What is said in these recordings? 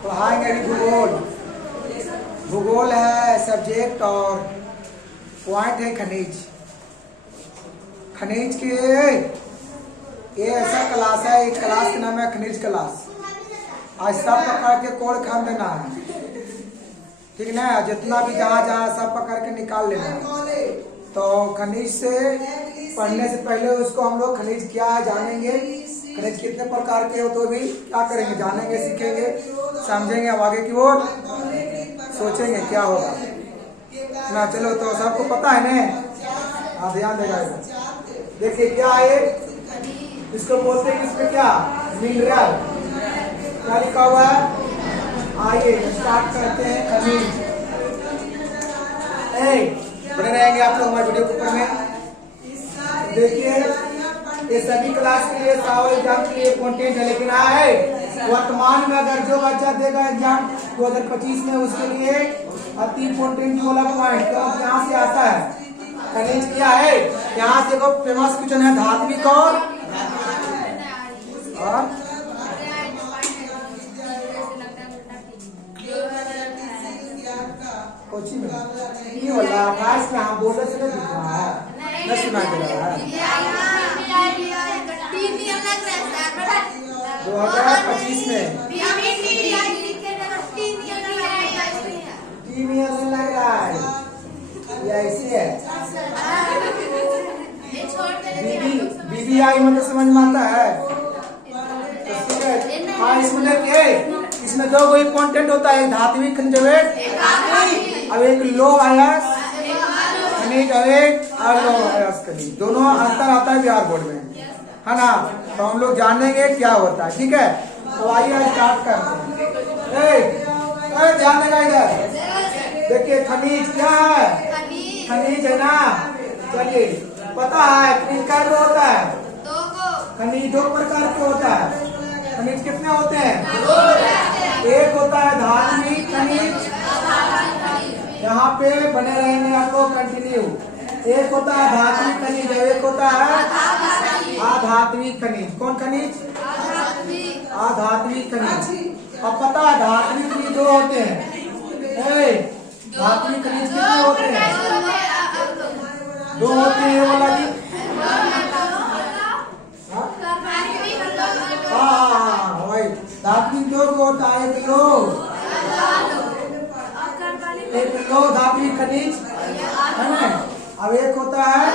पढ़ाएंगे अभी भूगोल। भूगोल है सब्जेक्ट और पॉइंट है खनिज। खनिज के ये ऐसा क्लास है, एक क्लास का नाम है खनिज क्लास। आज सब पकड़ के कोड खान देना है, ठीक ना। जितना भी जहाँ जहाँ सब पकड़ के निकाल लेना है। तो खनिज से पढ़ने से पहले उसको हम लोग खनिज क्या है जानेंगे, खनिज कितने प्रकार के हो तो भी क्या करेंगे, जानेंगे, सीखेंगे, समझेंगे। अब आगे की ओर सोचेंगे क्या होगा ना। चलो तो सबको पता है ना, आप ध्यान देगा। देखिए क्या है, इसको बोलते हैं इसमें क्या, मिनरल। क्या लिखा हुआ है, आइए स्टार्ट करते हैं। खनिज बने रहेंगे आप लोग हमारे वीडियो के ऊपर में। देखिए ये सभी क्लास के लिए सावल एग्जाम के लिए कंटेंट है, लेकिन है वर्तमान में अगर जो बच्चा देगा एग्जाम 2025 में उसके लिए अति कंटेंट वाला पॉइंट तो यहाँ से आता है। खनिज क्या है, यहाँ से को फेमस क्वेश्चन है धात्विक और कोची में ये वाला आकाश में हम बोलने से नहीं दिख रहा है, न सुना दे रहा है। 2025 में 3 ईयर लग रहा है, ये ऐसे है। BBI मतलब समझ में आता है। हाँ इसमें देखिए, इसमें दो कोई कंटेंट होता है, धात्विक खनिज अब एक लो आयस खनिज और एक अलो आयस खनिज, दोनों अंतर आता है बिहार बोर्ड में, है ना। तो हम लोग जानेंगे क्या होता है, ठीक है। तो आइए स्टार्ट करते हैं। ध्यान देगा इधर। देखिए खनिज क्या है, खनिज है ना। चलिए पता है खनिज क्या होता है, खनिज 2 प्रकार के होता है। खनिज कितने होते हैं, एक होता है धात्विक खनिज, यहाँ पे बने रहेंगे आपको कंटिन्यू। एक होता है धात्विक खनिज, एक होता है अधात्विक खनिज। कौन खनिज, अधात्विक खनिज। अब पता है धात्विक खनिज 2 होते हैं। धात्विक खनिज कितने होते हैं, 2 होते हैं। वाला की वही धात्विक 2 होता है, एक लो धात्विक खनिज है ना। अब एक होता है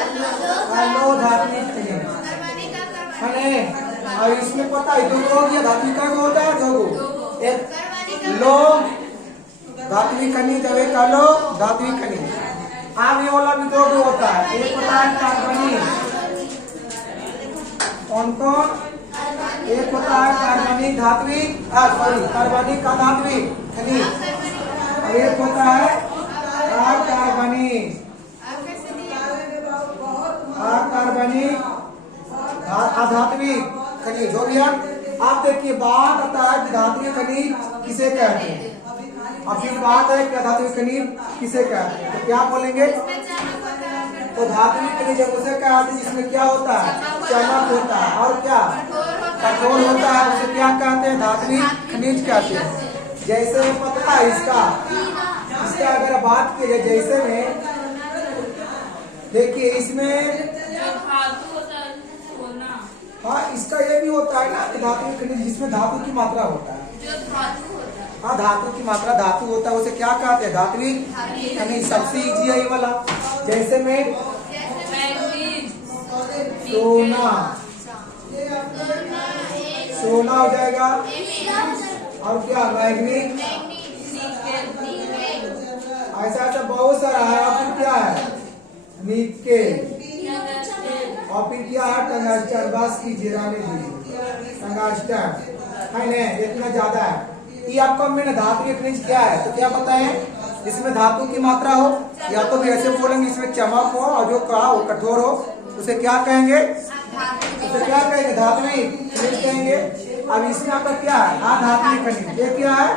लो धात्विक खनिज है ना। और इसमें पता है 2 हो गया, धात्विक का होता है 2, एक लो धात्विक खनिज और एक अलो धात्विक खनिज। अब ये वाला भी 2 होता है, एक होता है कार्बनिक, कौन एक होता है कार्बनिक धात्विक कार्बनिक का धात्विक खनिज, और एक होता है अकार्बनिक अधात्विक खनिज। हो गया। आप देखिए बात आता है धात्विक खनिज किसे कहते हैं, अब फिर बात है कि अधात्विक खनिज किसे कहते हैं। तो क्या बोलेंगे, तो धात्विक खनिज उसे कहते हैं जिसमें क्या होता है, चमक होता है और क्या कठोर होता है, उसे क्या कहते हैं, धात्विक खनिज कहते हैं। जैसे पता है इसका अगर बात की जाए, जैसे में देखिए इसमें हाँ इसका ये भी होता है ना धातु खनिज जिसमें धातु की मात्रा होता है। हाँ धातु की मात्रा धातु होता है, उसे क्या कहते हैं, धात्विक खनिज। सबसे इजी है ये वाला। जैसे में सोना हो जाएगा, और क्या मैग्नीज, ऐसा ऐसा बहुत सारा है। और फिर क्या है निकेल, और फिर क्या है टंगस्टन। बस कीजिए रहने दीजिए, टंगस्टन है ना, इतना ज्यादा है। ये आपको मैंने धातु खनिज क्या है, तो क्या पता है, जिसमें धातु की मात्रा हो, या तो भी ऐसे बोलेंगे इसमें चमक हो, और जो कहा वो कठोर हो, उसे क्या कहेंगे, उसे क्या धात्विक खनिज कहेंगे। अब इसमें आपका क्या है, अधात्विक खनिज। ये क्या है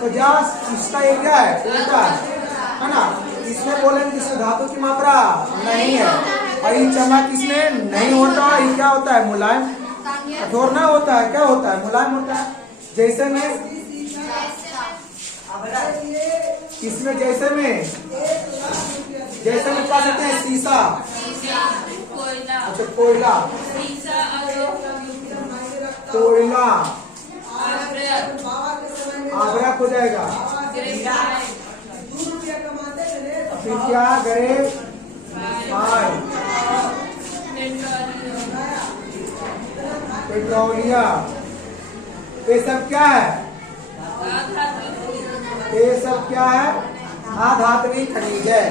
तो जस्ट इसका ये क्या है, उल्टा है ना। इसमें बोलेंगे इसमें धातु की मात्रा नहीं है, और ये चमक इसमें नहीं होता। ये क्या होता है, मुलायम कठोर ना होता है, क्या होता है, मुलायम होता है। जैसे में इसमें जैसे में क्या कहते हैं, शीशा, अच्छा कोयला, कोयला आगरा हो जाएगा। फिर क्या, ग्रेप पेट्रोलियम, ये सब क्या है, ये सब क्या है, अधात्विक खनिज है।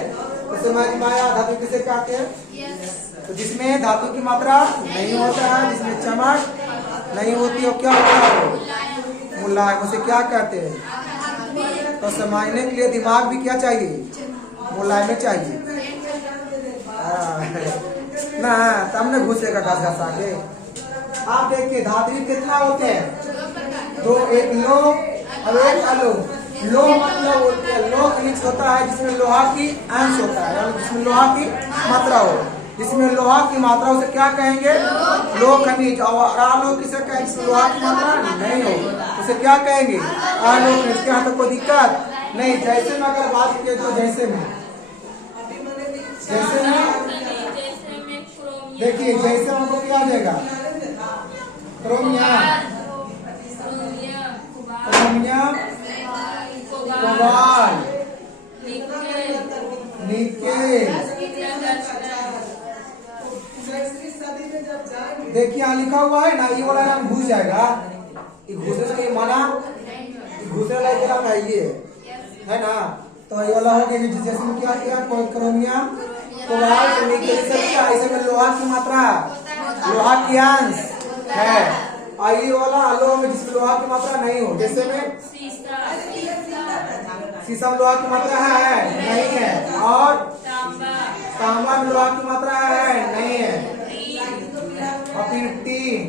तो समझ में आया, धातु किसे कहते हैं, तो जिसमें धातु की मात्रा नहीं होता है, जिसमें चमक नहीं होती, और क्या होता है, मुलायम, उसे क्या कहते हैं। तो समझने के लिए दिमाग भी क्या चाहिए, मुलायम चाहिए ना, तब न घुसेगा घस घस आके। आप देखिए धातु कितना होते हैं, दो, एक लो और एक अलो। लो मतलब होती है, लो खनिज होता है जिसमें लोहा की अंश होता है, यानी जिसमें लोहा की मात्रा हो, जिसमें लोहा की मात्रा उसे क्या कहेंगे, लो खनिज। और आलो किसे कहेंगे, जिसमें लोहा की मात्रा नहीं हो, उसे क्या कहेंगे, आलो खनिज। क्या तो कोई दिक्कत नहीं। जैसे में अगर बात किए तो जैसे में देखिए, जैसे हमको क्या आ जाएगा, क्रोमियम, कोबाल, निकेल। देखिए यहाँ लिखा हुआ है ना, ये वाला नाम घुस जाएगा, ये घुसने का माना, घुसने लायक नाम है ये, है ना। तो ये वाला हो गया, जैसे में क्या किया, क्रोमियम, कोबाल्ट, निकेल, सब क्या, इसमें लोहा की मात्रा, लोहा की अंश है। आई वाला आलो में जिसमें लोहा की मात्रा नहीं हो, जैसे में शीशा में लोहा की मात्रा है नहीं है, और तांबा में लोहा की मात्रा है नहीं है, और फिर टीन,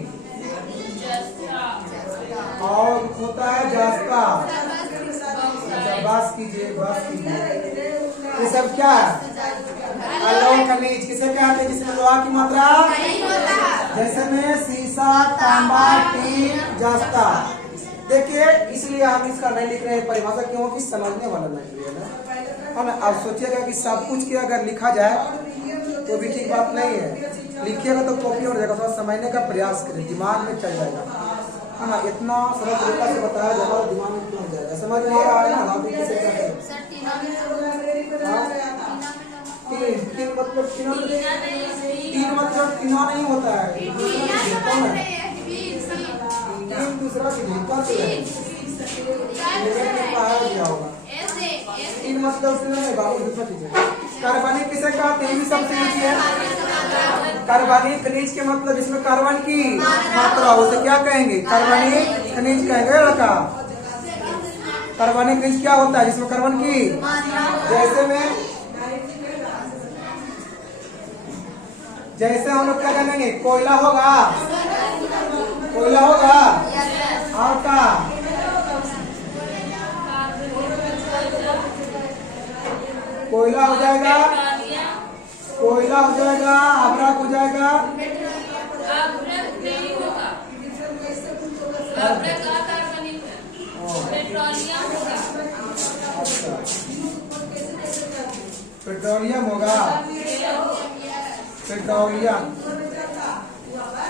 और होता है जास्ता। अच्छा बस कीजिए, बस कीजिए। ये सब क्या है, अलोह खनिज किसे कहते हैं, जिसमें लोहा की मात्रा नहीं होता, जैसे में शीशा, तांबा, टीन, जास्ता। देखिए इसलिए हम इसका नहीं लिख रहे हैं परिभाषा, क्योंकि समझने वाला नहीं है ना। अब सोचिएगा कि सब कुछ की अगर लिखा जाए तो भी ठीक बात नहीं है, लिखिएगा तो कॉपी हो जाएगा, थोड़ा समझने का प्रयास करें, दिमाग में चल जाएगा, है ना। इतना सरल तरीका से बताया जाएगा, दिमाग में क्यों जाएगा, समझ में आ रहा है ना। धातु किसे कहते हैं, तीन मतलब तीन मतलब तीना नहीं होता है, तीन दूसरा तीन मतलब कार्बनिक किसे कहते हैं, सबसे नीचे है कार्बनिक खनिज के मतलब जिसमें कार्बन की मात्रा, उसे क्या कहेंगे, कार्बनिक खनिज कहेंगे लड़का। कार्बनिक खनिज क्या होता है, जिसमें कार्बन की, जैसे हम लोग क्या जानेंगे, कोयला होगा, कोयला होगा, और का कोयला हो जाएगा, कोयला हो जाएगा, अभ्रक हो जाएगा, पेट्रोलियम होगा, पेट्रोलियम,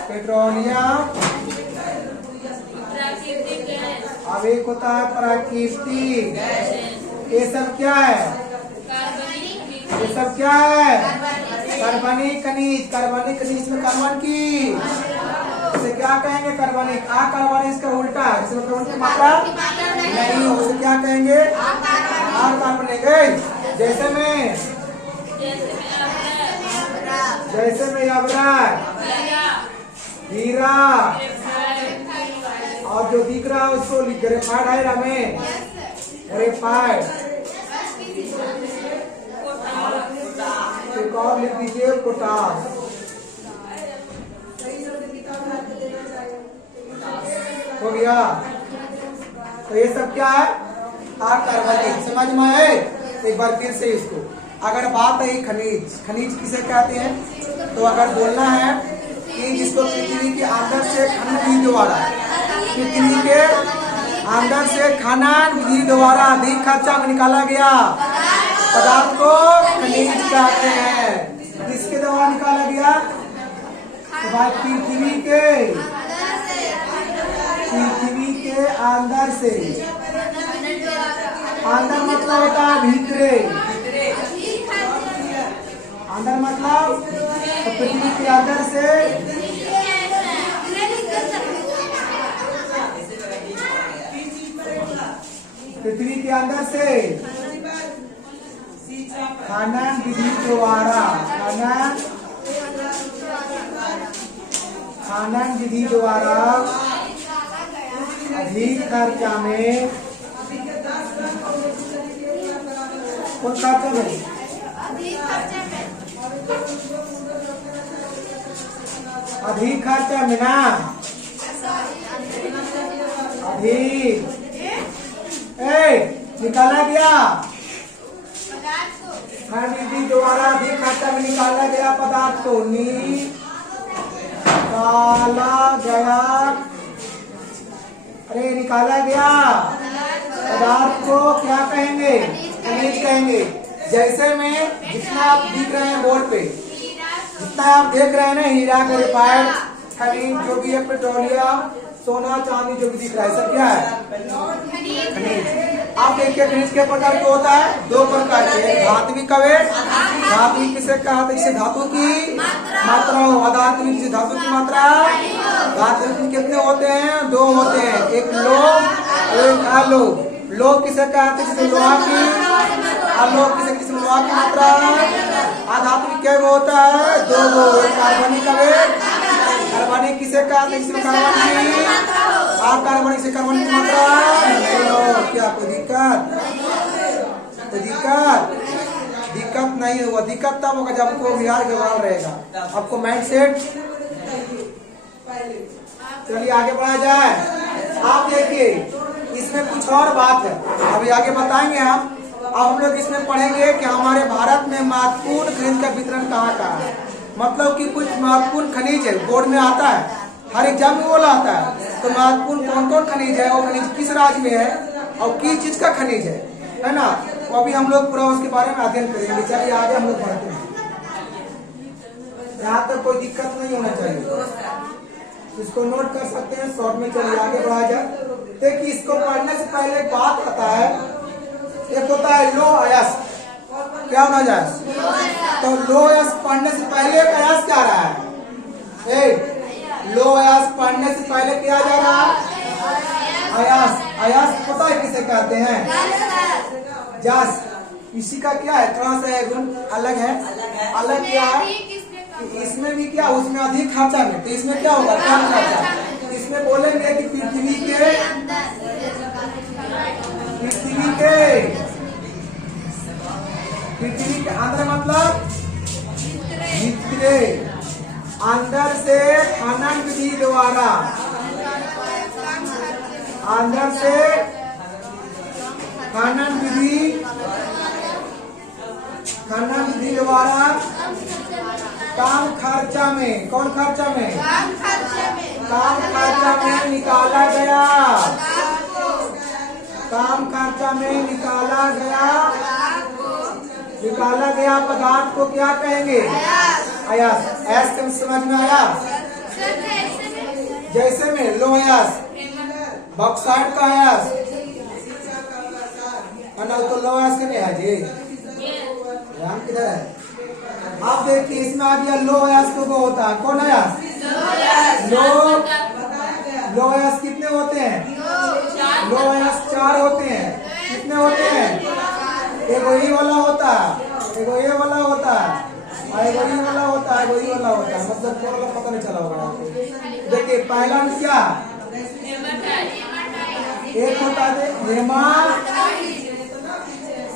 पेट्रोलियम। अब एक होता है प्राकृतिक, ये सब क्या है, ये सब क्या है, कार्बनिक खनिज। कार्बनिक खनिज में कार्बन की, इसे क्या कहेंगे, कार्बनिक। कार्बनिक इसका उल्टा है, इसमें कार्बन की मात्रा नहीं हो, उसे क्या कहेंगे, कार्बनिक। जैसे में अभ्रक, हीरा, और जो दिख रहा है उसको ग्रेफाइड है रामें, ग्रेफाइड। एक और लिख दीजिए, पोटास। हो गया। तो ये सब क्या है, अकार्बनिक। समझ में आए? एक बार फिर से इसको, अगर बात है खनिज, खनिज किसे कहते हैं? तो अगर बोलना है कि जिसको पृथ्वी के अंदर से खनन विधि द्वारा, पृथ्वी के अंदर से खनन विधि द्वारा अधिक खर्चा में निकाला गया पदार्थ को खनिज कहते हैं। किसके द्वारा निकाला गया? तो भाई पृथ्वी के अंदर से, अंदर मतलब होता है भीतरे, अंदर मतलब तो पृथ्वी के अंदर से, पृथ्वी के अंदर से खनन विधि द्वारा, खनन विधि द्वारा अधिक खर्चा में, कौन खर्चा में? अधिक खर्चा में ना, अधिक निकाला गया खनन विधि द्वारा अधिक खर्चा में निकाला गया पदार्थ को निकाला गया, अरे निकाला गया पदार्थ को क्या कहेंगे? खनिज कहेंगे। जैसे में जितना आप दिख रहे हैं बोर्ड पे, जितना आप देख रहे हैं ना, हीरा का रिफाइंड खनिज जो भी है, पेट्रोलियम, सोना चांदी जो भी दिख रहा है, सब क्या है? खनिज। आप देखिए खनिज के प्रकार क्या होता है? दो प्रकार के, धात्विक अवयव, धात्विक किसे कहते हैं? जिसे धातु की मात्रा हो, अधात्विक जिसे धातु की मात्रा। धात्विक कितने होते हैं? दो होते हैं, एक लोह और एक अलोह। लोह किसे कहते हैं? जिसे लोहा की, अलोह किसे, जिसमें लोहा की मात्रा। अधात्विक क्या होता है? दो गो, कार्बनिक अवयव। कार्बनिक किसे कहते हैं? जिसमें कार्बन की, कार्बनिक से कार्बन की मात्रा। क्या कोई दिक्कत? कोई दिक्कत? दिक्कत नहीं होगा। दिक्कत तब होगा जब आपको बिहार के बाहर रहेगा, आपको माइंड सेट। चलिए आगे बढ़ा जाए। आप देखिए इसमें कुछ और बात है, अभी आगे बताएंगे हम। अब हम लोग इसमें पढ़ेंगे कि हमारे भारत में महत्वपूर्ण खनिज का वितरण कहाँ कहाँ है। मतलब कि कुछ महत्वपूर्ण खनिज है, बोर्ड में आता है, हर एग्जाम में बोला आता है। तो महत्वपूर्ण कौन कौन खनिज है, वो खनिज किस राज्य में है और किस चीज का खनिज है ना? तो अभी हम लोग पूरा उसके बारे में अध्ययन करेंगे। चलिए आगे हम लोग बढ़ते हैं। यहाँ तक कोई दिक्कत नहीं होना चाहिए, इसको नोट कर सकते हैं शॉर्ट में। चलिए आगे बढ़ा जाए। देखिए इसको पढ़ने से पहले एक बात आता है, एक होता है लो अयस्क। क्या होना जाए? तो लो अयस्क पढ़ने से पहले एक अयस्क क्या रहा है? लो अयस्क पढ़ने से पहले क्या जा रहा है? अयस्क। अयस्क पता है किसे कहते हैं? जस। इसी का क्या है? थोड़ा सा गुण अलग है। अलग क्या है? इसमें भी क्या, उसमें अधिक खर्चा में, तो इसमें क्या होगा? कम खर्चा। इसमें बोलेंगे कि पृथ्वी के अंदर मतलब भीतरे, अंदर से खनन विधि द्वारा, अंदर से खनन विधि द्वारा कम खर्चा में, कौन खर्चा में? कम खर्चा में निकाला गया, कम खर्चा में निकाला गया पदार्थ को क्या कहेंगे? अयस्क। अयस्क समझ में आया? जैसे में लो अयस्क, बॉक्साइट का अयस्क, तो लो अयस्क नहीं है जी। राम किधर है? आप देखिए इसमें आ गया लो अयस्क को होता है, कौन अयस्क? लो अयस्क कितने होते हैं? लो अयस्क 4 होते हैं। कितने होते हैं? एगो ये वाला होता है, एगो ये वाला होता है, और एगो ये वाला होता है, एगो ये वाला होता है। मतलब कौन वाला पता नहीं चला होगा आपको। देखिए पहला में क्या, एक होता है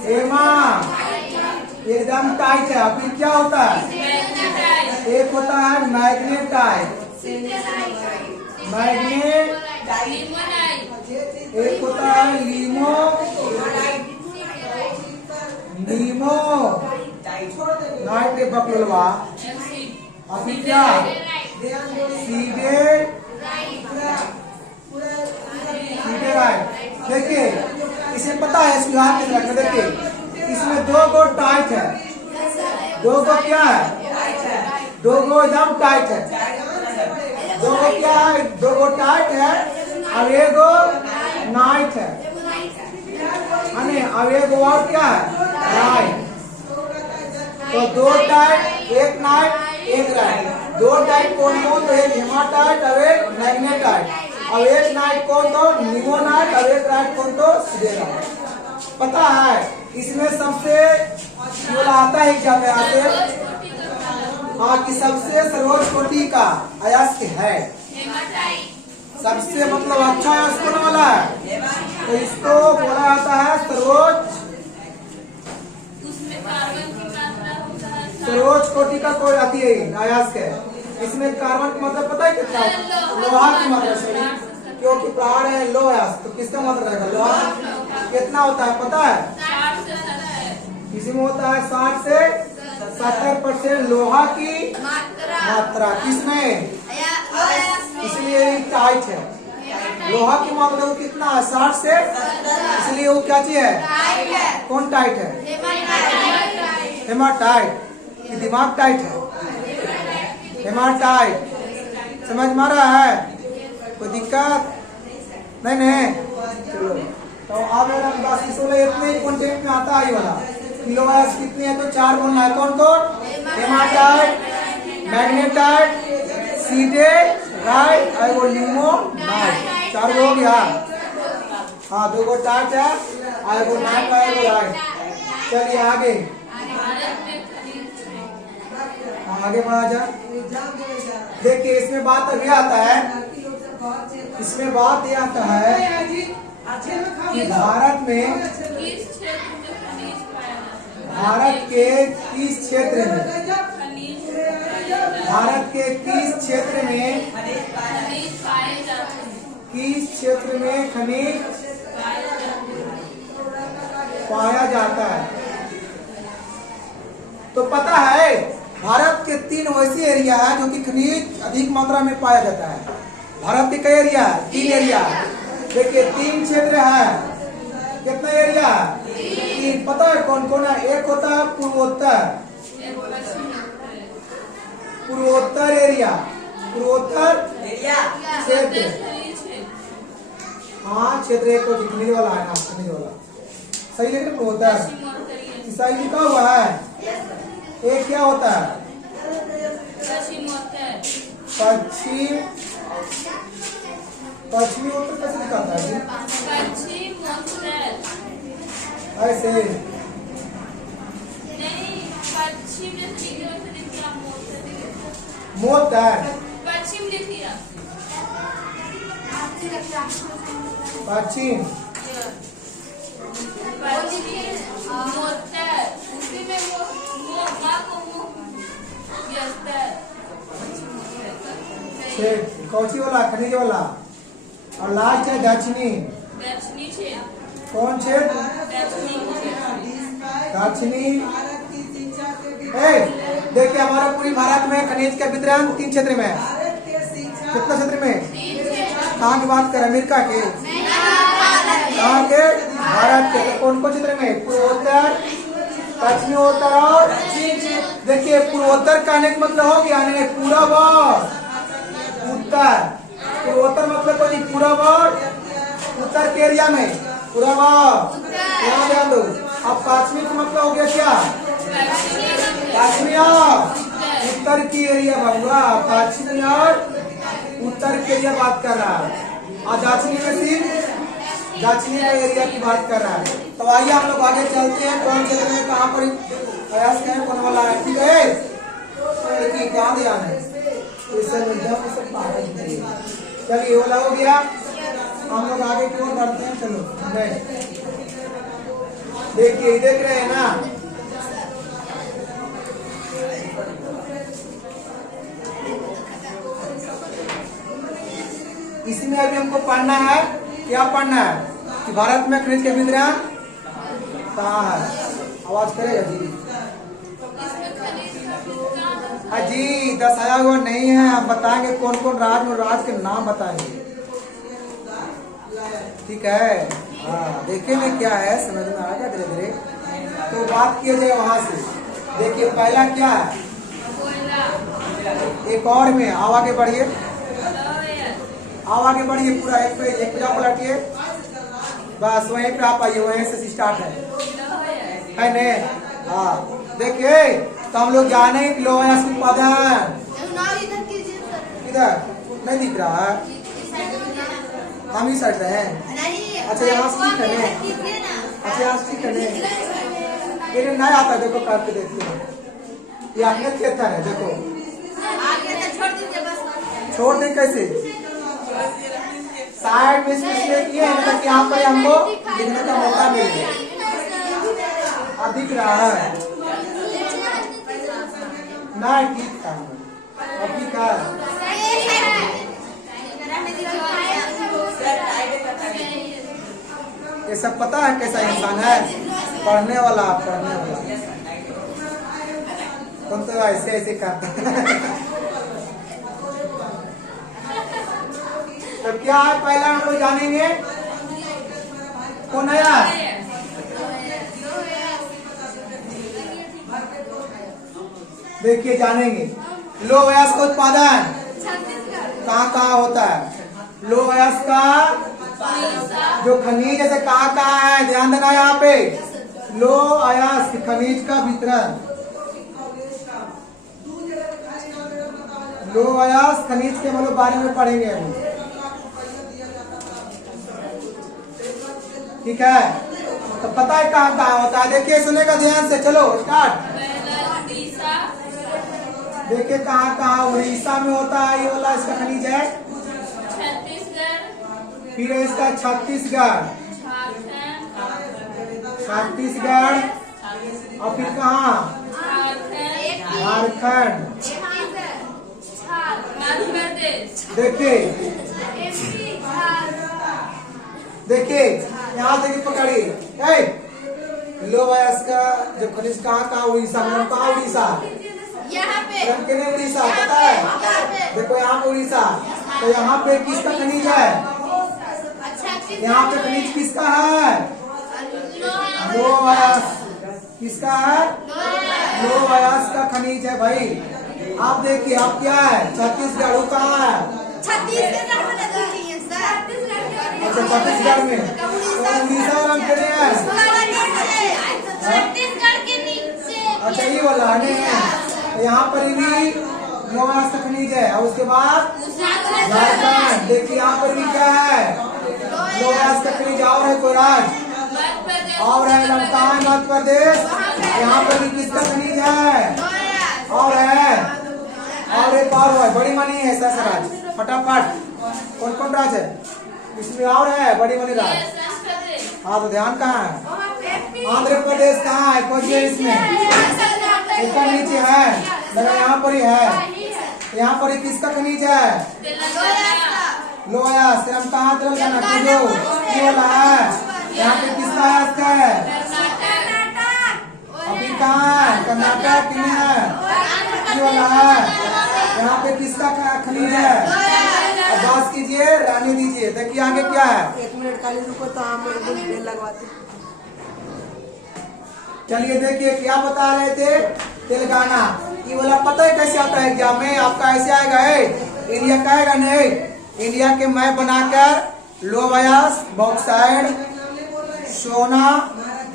हेमा, एकदम टाइट है। फिर क्या होता है? एक होता है मैग्नेटाइट, एक होता है लीमो, लीमो नाइट के बकलवा, अभी क्या सीधे सीधे राइट। देखिए इसे पता है, इसको याद नहीं रखना। देखिए इसमें दो गो टाइट है, दो गो क्या है, दो गो एकदम टाइट है, दो गो क्या है, दो गो टाइट है और एक गो नाइट है, अब एक गो और क्या है राइट। तो दो टाइट, एक नाइट एक राइट। दो टाइट कौन कौन, तो एक हेमाटाइट और एक मैग्नेटाइट। अब एक नाइट कौन तो लिमोनाइट और एक राइट कौन तो सिडेराइट। पता है इसमें सबसे बोला आता है क्या में आते, हाँ कि सबसे सर्वोच्च कोटि का अयस्क है, सबसे मतलब अच्छा अयस्क कौन वाला है, तो इसको बोला जाता है सर्वोच्च, सर्वोच्च कोटि का कोई आती है अयस्क है। इसमें कार्बन का मतलब पता है कितना, लोहा की मात्रा से, क्योंकि प्राण है लोहा, तो किसका मात्रा रहेगा लोहा। कितना होता है पता है, इसमें होता है 60 से 70% लोहा की मात्रा किसमें, इसलिए टाइट है। लोहा की मात्रा वो कितना है 60 से, इसलिए वो क्या चीज है, कौन टाइट है, हेमाटाइट। दिमाग टाइट है, हेमाटाइट। समझ में आ रहा है, कोई दिक्कत नहीं। चलो तो अब बस इसलिए इतने ही कॉन्टेंट में आता है वाला। किलोवाट कितनी है, तो 4 बोलना है, कौन कौन, हेमाटाइट, मैग्नेटाइट, सीधे राइट और वो लिमोनाइट। 4 गो हो गया, हाँ 2 गो टाइट है और वो नाइट है वो राइट। चलिए आगे, आगे बढ़ा जा। देखिए इसमें बात अभी आता है, इसमें बात ये आता है कि भारत में, भारत के किस क्षेत्र में, भारत के किस क्षेत्र में, किस क्षेत्र में खनिज पाया जाता है। तो पता है भारत के 3 वैसे एरिया है जो कि खनिज अधिक मात्रा में पाया जाता है। भारत के कई एरिया है, 3 एरिया है। देखिए 3 क्षेत्र है, कितना एरिया है, 3। पता है कौन कौन है, एक होता है पूर्वोत्तर, पूर्वोत्तर एरिया, पूर्वोत्तर क्षेत्र, हाँ क्षेत्र एक को खनिज वाला है ना, खनिज वाला सही लेकिन पूर्वोत्तर सही लिखा हुआ है। एक क्या होता है पश्चिम, पश्चिमी उत्तर कैसे दिखाता है, ऐसे मोत्तर, पश्चिम कौची वाला, खनिज वाला, और लास्ट है दक्षिणी, कौन क्षेत्र, दक्षिणी। देखिए हमारे पूरी भारत में खनिज का वितरण 3 क्षेत्र में है। कितना क्षेत्र में, कहाँ की बात करें, अमेरिका के, कहाँ के, भारत के। तो कौन कौन क्षेत्र में, पूर्वोत्तर, पश्चिमोत्तर और देखिए पूर्वोत्तर कहने का मतलब हो गया पूरब और उत्तर। पूर्वोत्तर मतलब कोई पूरब और उत्तर के एरिया में, पूरब और यहाँ ध्यान दो। अब पश्चिमी का मतलब हो गया क्या, पश्चिमी और उत्तर की एरिया बंगा, पश्चिमी और उत्तर के एरिया बात कर रहा है, और दक्षिणी में सिर्फ दक्षिणी का एरिया की बात कर रहा है। तो आइए हम लोग आगे चलते हैं, कौन क्षेत्र में कहाँ पर प्रयास करें, कौन वाला है, ठीक है। तो क्या ध्यान है, चलिए वाला हो गया। हम लोग आगे की ओर बढ़ते हैं, चलो देखिए, देख रहे हैं ना, इसमें अभी हमको पढ़ना है क्या पढ़ना है कि भारत में खनिज के वितरण कहाँ है? आवाज करेगा जी। अजी दर्शाया हुआ नहीं है, हम बताएंगे कौन कौन राज्य और राज्य के नाम बताएंगे, ठीक है। हाँ देखेंगे क्या है, समझ में आएगा धीरे धीरे। तो बात किया जाए वहां से। देखिए पहला क्या है, एक और में आओ आगे बढ़िए, आओ आगे बढ़िए, पूरा एक पेज पलटिए, बस वहीं पे आप आइए, वहीं से स्टार्ट है नहीं। हाँ देखिए तो हम लोग जाने लोह अयस्क उत्पादन इधर नहीं दिख रहा है, हम ही सट रहे हैं। अच्छा यहाँ ठीक है, अच्छा यहाँ ठीक है, ये नहीं आता, देखो करके देखते हैं, ये आपने खेता है, देखो छोड़ दे कैसे साइड में इसलिए किए हैं ताकि यहाँ पर हमको लिखने का मौका मिले। अब दिख रहा है ना, ठीक था अभी का। ये सब पता है कैसा इंसान है, पढ़ने वाला तुम तो ऐसे ऐसे करते तो क्या है, पहला हम लोग जानेंगे कौन है यार, देखिए जानेंगे लोह अयस्क का उत्पादन कहाँ कहाँ होता है। लोह अयस्क का जो खनिज जैसे कहाँ कहाँ है, ध्यान देना यहाँ पे, लोह अयस्क खनिज का वितरण, लोह अयस्क खनिज के मतलब बारे में पढ़ेंगे अभी, ठीक है। तो पता है कहाँ कहाँ होता है, देखिए सुनेगा ध्यान से, चलो स्टार्ट। देखिए कहाँ कहाँ, उड़ीसा में होता है ये वाला इसका खनिज है, फिर इसका छत्तीसगढ़, और फिर कहाँ झारखंड, देखिए यहाँ से पकड़िए, लोह अयस्क का जो खनिज कहाँ कहाँ, उड़ीसा में, कहाँ उड़ीसा, उड़ीसा पता है, देखो यहाँ पे उड़ीसा, तो यहाँ पे किसका खनिज है, यहाँ पे खनिज किसका है, लोह अयस्क, किसका है, लोह अयस्क का खनिज है भाई। आप देखिए आप क्या है, छत्तीसगढ़ कहाँ है, अच्छा छत्तीसगढ़ में, उड़ीसा वाला में है, अच्छा ये वाला है, यहाँ पर भी लोह अयस्क का खनिज है, और उसके बाद झारखंड, देखिए यहाँ पर भी क्या है, लोह अयस्क का खनिज। और है कोई राज्य, और है लमकान मध्य प्रदेश, यहाँ पर भी किसका खनिज है, और है, और एक और है बड़ी मनी है, ऐसा राज्य, फटाफट कौन कौन राज्य है इसमें, और है बड़ी मनी राज्य। हाँ तो ध्यान कहाँ है, आंध्र प्रदेश कहाँ है, खोजिए इसमें, ऊपर नीचे है, लगा यहाँ पर ही है, यहाँ पर ही किसका खनिज है, लोह अयस्क, हम कहाँ तरफ जाना, ये वाला है, यहाँ पे किसका अयस्क है, अभी कहाँ है, कर्नाटक में है, ये वाला है, यहाँ पे किसका खनिज है, अभ्यास कीजिए, रहने दीजिए। देखिए आगे क्या है, 1 मिनट खाली रुको तो हम बेल लगवाते। चलिए देखिए क्या बता रहे थे, तेलंगाना, ये वाला पता है कैसे आता है एग्जाम में आपका, ऐसे आएगा है, इंडिया का आएगा नहीं, इंडिया के मैप बनाकर लोह अयस्क, बॉक्साइड, सोना,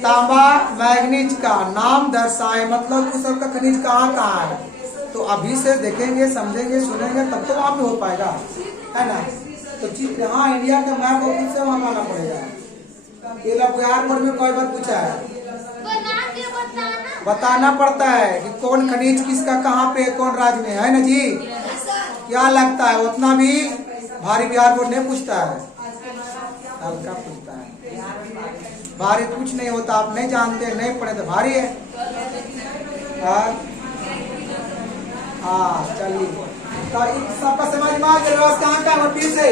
तांबा, मैग्नीज का नाम दर्शाए, मतलब उस सबका खनिज कहाँ कहाँ है। तो अभी से देखेंगे, समझेंगे, सुनेंगे, तब तो वहाँ पे हो पाएगा, है ना। तो हाँ इंडिया का मैप और खुद से वहाँ आना पड़ेगा। ये लोग बिहार बोर्ड में कई बार पूछा है, बताना पड़ता है कि कौन खनिज किसका कहाँ पे कौन राज्य में है ना जी। क्या लगता है उतना भी भारी बिहार बोर्ड नहीं पूछता है, हल्का पूछता है, भारी कुछ नहीं होता। आप नहीं जानते, नहीं पढ़े तो भारी है। हाँ चलिए, तो सबका समझ में आ गया, कहाँ का फिर से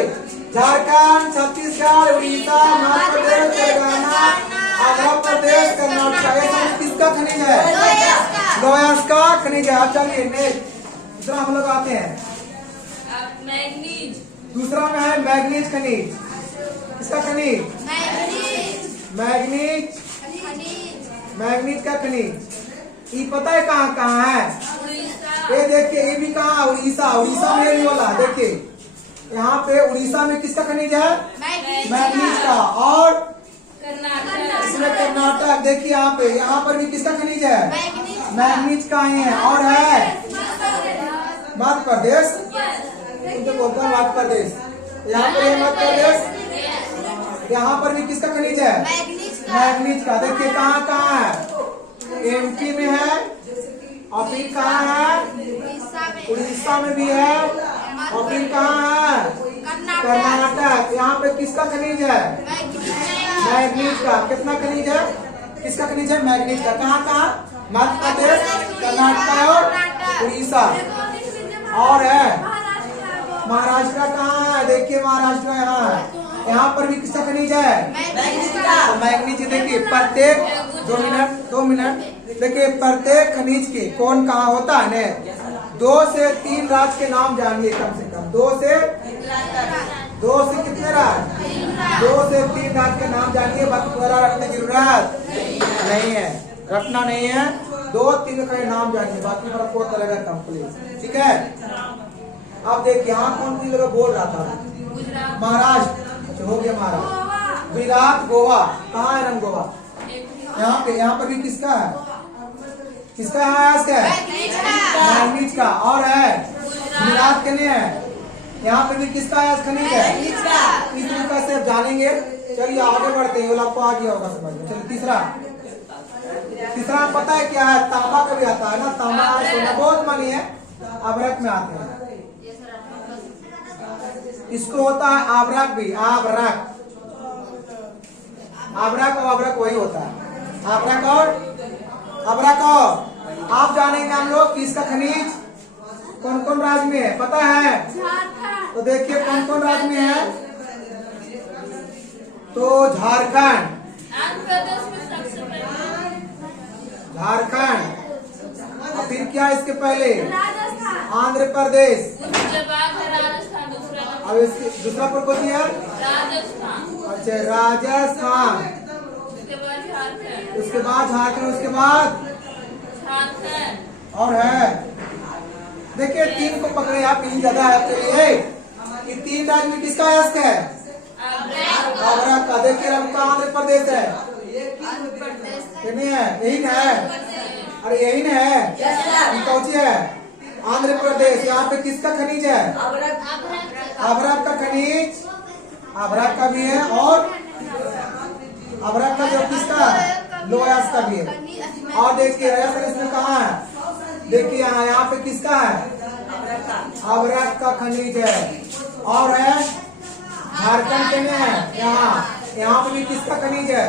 झारखंड, छत्तीसगढ़, उड़ीसा, मध्य प्रदेश, तेलंगाना, आंध्र प्रदेश, कर्नाटक। ये सब किसका खनिज है? लोयस का खनिज है। अब चलिए नेक्स्ट दूसरा हम लोग आते हैं। मैग्नीज। दूसरा में है मैग्नीज खनिज। इसका खनिज मैग्नीज, मैग्नीज का खनिज। ये पता है कहाँ कहाँ है? ये देखिए, ये भी कहाँ? उड़ीसा। उड़ीसा में ये वाला देखिए, यहाँ पे उड़ीसा में किसका खनिज है? मैग्नीज का। और कर्नाटक। इसमें कर्नाटक देखिए, यहाँ पर भी किसका खनिज है? मैग्नीज का ही है। और है मध्य प्रदेश, उनको बोलता है मध्य प्रदेश। यहाँ पर मध्य प्रदेश, यहाँ पर भी किसका खनिज है? मैग्नीज का। देखिए कहाँ कहाँ है? एमपी में है, और फिर कहाँ है? उड़ीसा में भी है, और फिर कहाँ है? कर्नाटक। यहाँ पे किसका खनिज है? मैग्नीज का। कितना खनिज है? किसका खनिज है? मैग्नीज का। कहाँ कहाँ? मध्य प्रदेश, कर्नाटक और उड़ीसा। और है महाराष्ट्र। कहाँ है? देखिए महाराष्ट्र यहाँ है। यहाँ पर भी किसका खनिज है? तो मैग्नीज। देखिए प्रत्येक 2 मिनट देखिए, प्रत्येक खनिज के कौन कहाँ होता है ने 2 से 3 राज्य के नाम जानिए कम से कम। 2 से कितने राज्य? 2 से 3 राज्य के नाम जानिए। बाकी पूरा रखने की जरूरत नहीं है, रखना नहीं है। 2-3 का नाम जानिए, बाकी पूरा कोड करेगा कंप्लीट। ठीक है। अब देखिए यहाँ कौन सी जगह बोल रहा था? महाराष्ट्र। अच्छा हो गया महाराष्ट्र। गुजरात, गोवा। कहाँ है गोवा? यहाँ पर भी किसका है? किसका है? मैग्नीज का। और है गुजरात के लिए है। यहाँ पर भी किसका है? खनिज है। इस तरीके से जानेंगे। चलिए आगे बढ़ते हैं, आपको आ गया होगा समझ में। चलिए तीसरा पता है क्या है? तांबा का भी आता है ना। तांबा सोना बहुत मानी है, अभ्रक में आते हैं। इसको होता है आभ्रक भी। आभ्रक और अभ्रक वही होता है। आभ्रक और अभ्रक। और आप जानेंगे हम लोग कि इसका खनिज कौन कौन राज्य में है, पता है? तो देखिए कौन कौन राज्य में है। तो झारखंड, झारखंड। और फिर क्या इसके पहले? आंध्र प्रदेश। उसके बाद है राजस्थान। अब इसके दूसरा पर कौन है? राजस्थान। अच्छा राजस्थान। उसके बाद झारखंड। उसके बाद झारखंड। उसके बाद झारखंड। और है देखिए 3 को पकड़े आप, यही ज्यादा है आपके लिए। ये 3 राज्य में किसका यस्क है? अभ्रक का। देखिए हमका आंध्र प्रदेश है, नहीं है? यही ना है? अरे यही ना है? कौन सी है? आंध्र प्रदेश। यहाँ पे किसका खनिज है? अभ्रक का खनिज। अभ्रक का भी है, और अभ्रक का जो किसका? लोयस का भी है। और देखिए इसमें कहाँ है? देखिए यहाँ पे किसका है? अभ्रक का खनिज है। और है झारखंड के में है। यहाँ पे भी किसका खनिज है?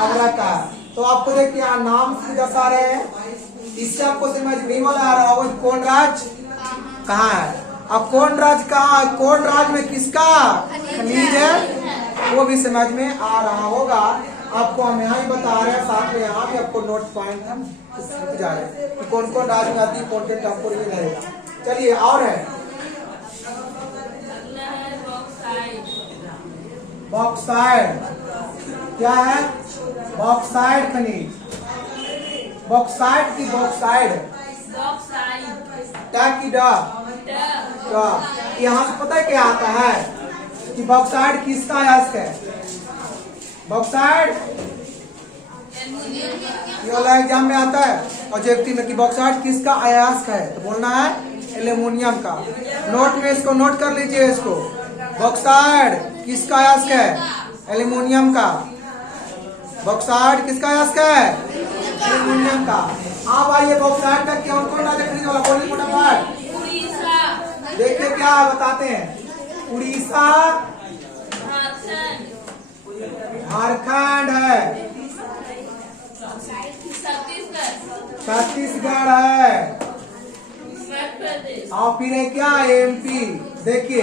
अभ्रक का। तो आपको देखिए यहाँ नाम दर्शा रहे हैं, इससे आपको समझ नहीं वाला आ रहा होगा कौन राज्य कहाँ है। अब कौन राज्य कहाँ, कौन राज्य में किसका खनिज है, वो भी समझ में आ रहा होगा। आपको हम यहाँ ही बता रहे हैं, साथ में यहाँ भी आपको नोट पॉइंट हम जा रहे हैं कि कौन कौन राज्य में आती कॉन्टेंट आपको ये रहेगा। चलिए और है बॉक्साइड। क्या है? बॉक्साइड खनिज। बॉक्साइड की बॉक्साइड की डा यहाँ से पता है क्या आता है कि बॉक्साइड किसका यस्क है? बॉक्साइड ये वाला एग्जाम में आता है ऑब्जेक्टिव में कि बॉक्साइड किसका अयस्क है, तो बोलना है एल्यूमिनियम का। नोट में इसको नोट कर लीजिए। इसको बॉक्साइड किसका अयस्क है? एल्यूमिनियम का। बॉक्साइड किसका अयस्क है? एल्यूमिनियम का। आप आइए बॉक्साइड का कौन कौन राज्य खनिज वाला बोलिए फटाफट। देखिए क्या बताते हैं। उड़ीसा, झारखंड है, छत्तीसगढ़ है, और फिर है क्या? एमपी। देखिए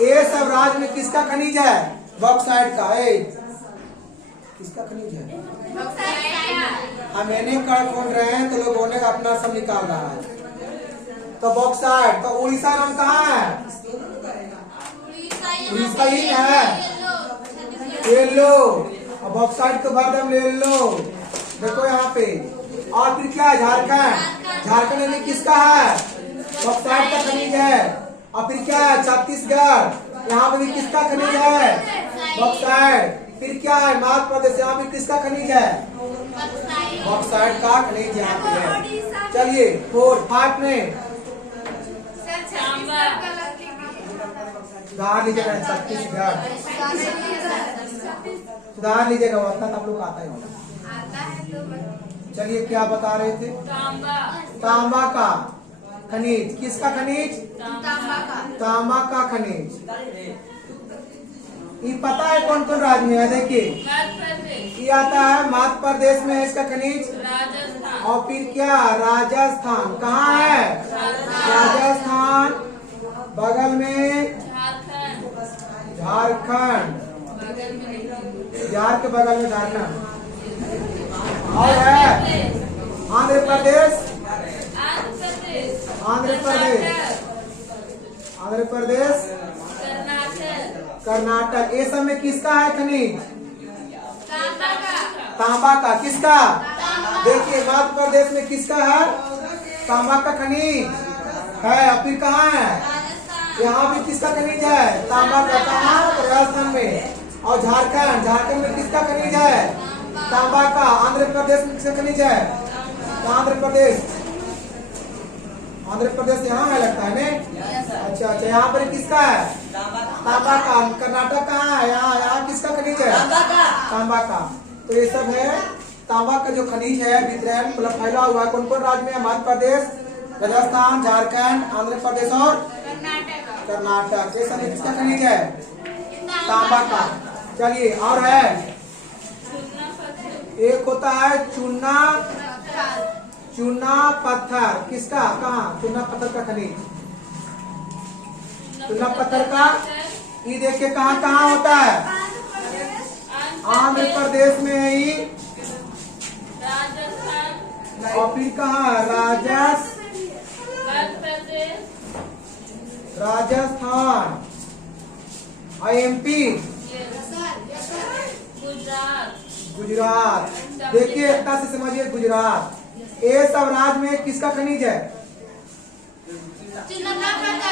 ये सब राज्य में किसका खनिज है? बॉक्साइट का। किसका खनिज है? हम एने कर खोल रहे हैं तो लोग होने का अपना सब निकाल रहा है। तो बॉक्साइट तो उड़ीसा नाम कहाँ है? उड़ीसा ही है। ले लो और बॉक्साइट के बाद हम ले लो। देखो यहाँ पे। और फिर क्या है? झारखंड। झारखंड में किसका है? बॉक्साइट का खनिज है। और फिर क्या है? छत्तीसगढ़। यहाँ पे भी किसका खनिज है? बॉक्साइट। फिर क्या है? मध्य प्रदेश। यहाँ पे किसका खनिज है? बॉक्साइट का खनिज यहाँ पे है। चलिए 4 5 में सुधार लीजिएगा। छत्तीसगढ़ सुधार लीजिएगा। उतना तो आप लोग आता ही होगा। चलिए क्या बता रहे थे? तांबा का खनिज। किसका खनिज? तांबा का खनिज। ये पता है कौन कौन राज्य में है? देखिए ये आता है मध्य प्रदेश में है इसका खनिज। और फिर क्या? राजस्थान। कहाँ है? राजस्थान। बगल में झारखंड। बिहार के बगल में झारखंड। और है आंध्र प्रदेश। आंध्र प्रदेश कर्नाटक। ये सब में किसका है खनिज? तांबा का। किसका? देखिए मध्य प्रदेश में किसका है? तांबा का खनिज है। और फिर कहाँ है? यहाँ भी किसका खनिज है? तांबा का। कहाँ? राजस्थान में। और झारखंड में किसका खनिज है? तांबा का। आंध्र प्रदेश में किसका खनिज है? आंध्र प्रदेश यहाँ है लगता है ने। अच्छा यहाँ पर किसका है? तांबा का। कर्नाटक कहाँ है? यहाँ किसका खनिज है? तांबा का। तो ये सब है तांबा का जो खनिज है वितरण मतलब फैला हुआ है। कौन कौन राज्य में? मध्य प्रदेश, राजस्थान, झारखंड, आंध्र प्रदेश और कर्नाटक। ये सब किसका खनिज है? तांबा का। चलिए और है एक होता है चूना पत्थर। किसका? कहाँ? चूना पत्थर का खनिज। चूना पत्थर का ये देखिए कहाँ कहाँ होता है? आंध्र प्रदेश में है ये। और फिर कहाँ? राजस्थान और MP गुजरात। देखिए इतना से समझिए गुजरात। ये सब राज्य में किसका खनिज है?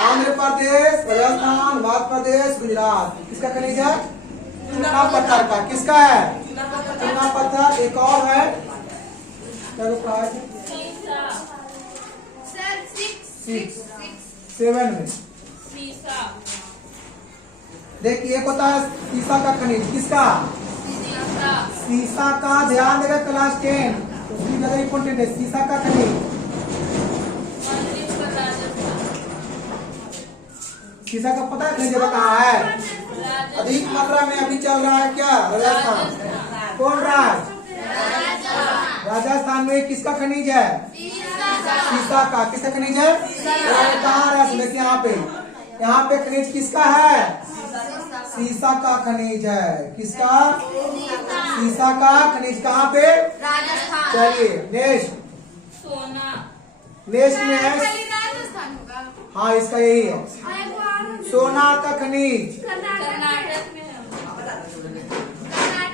आंध्र प्रदेश, राजस्थान, मध्य प्रदेश, गुजरात। किसका खनिज है? चूना पत्थर का। किसका है? चूना पत्थर। एक और है क्या? 7 में। देखिए एक होता है सीसा का खनिज। किसका? सीसा का। ध्यान देगा क्लास 10 उसकी जगह इंपोर्टेंट है। सीसा का खनिज। सीसा का पता है खनिज जगह कहाँ है? अधिक मात्रा में अभी चल रहा है क्या? राजस्थान। कौन राज्य? राजस्थान में किसका खनिज है? सीसा का। किसका खनिज है? कहाँ है? देखिए यहाँ पे खनिज किसका है? सीसा का खनिज है। किसका? सीसा का खनिज। कहाँ पे? चलिए नेक्स्ट में है। हाँ इसका यही है सोना का खनिज।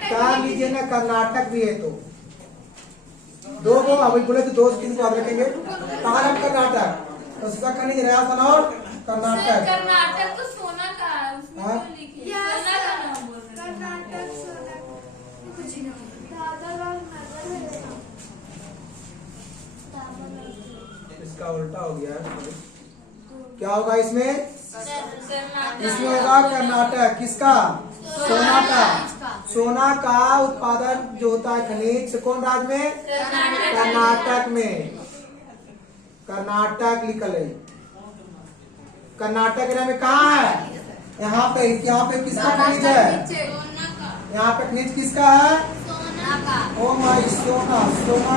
क्या लीजिए ना? कर्नाटक भी है। तो दो को अभी बोले तो 2 से 3 को याद रखेंगे। कहाँ है कर्नाटक? तो उसका खनिज राजस्थान और कर्नाटक। कर्नाटक तो सोना का है उसमें हाँ? क्यों लिखी है? सोना का नाम बोल रहे हैं। इसका उल्टा हो गया है। क्या होगा इसमें? इसमें होगा कर्नाटक। किसका? सोना का। सोना का उत्पादन जो होता है खनिज कौन राज्य में? कर्नाटक में। कर्नाटक लिखल है। कर्नाटक में कहाँ है? यहाँ पे किसका खनिज है? यहाँ पे खनिज किसका है? ओ माई सोना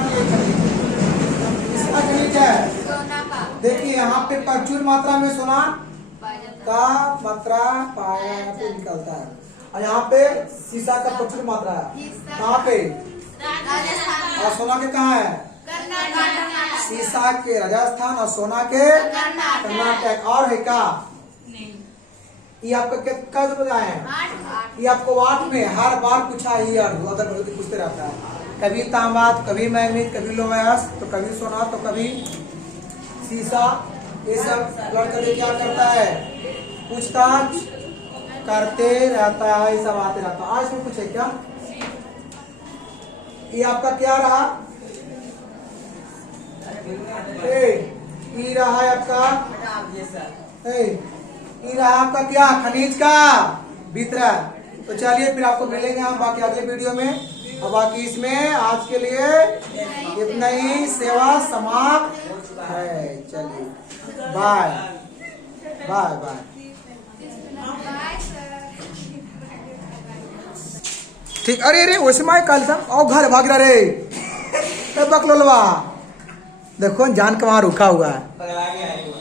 के खनिज। किसका खनिज है? देखिए यहाँ पे प्रचुर मात्रा में सोना का मात्रा पाया यहाँ पे निकलता है। और यहाँ पे सीसा का प्रचुर मात्रा है। कहाँ पे? और सोना के कहाँ है? सीसा के राजस्थान और सोना के कर्नाटक। और है क्या? ये आपका कितना रुपया है? ये आपको 8 में हर बार पूछा ही अदर पूछते रहता है। कभी तांबा, कभी मैग्नीज, कभी लोहास, तो कभी सोना, तो कभी सीसा। ये सब लड़के क्या करता है? पूछताछ करते रहता है, ये सब आते रहता है। आज में कुछ है क्या? ये आपका क्या रहा? ये रहा है आपका ये रहा आपका क्या? खनिज का वितरण। तो चलिए फिर आपको मिलेंगे हम बाकी अगले वीडियो में। और बाकी इसमें आज के लिए इतना ही। सेवा समाप्त है। चलिए बाय बाय बाय। ठीक। अरे अरे वैसे मैं कल था और घर भाग रहा रे बकलोलवा। देखो जान के वहां रुका हुआ है।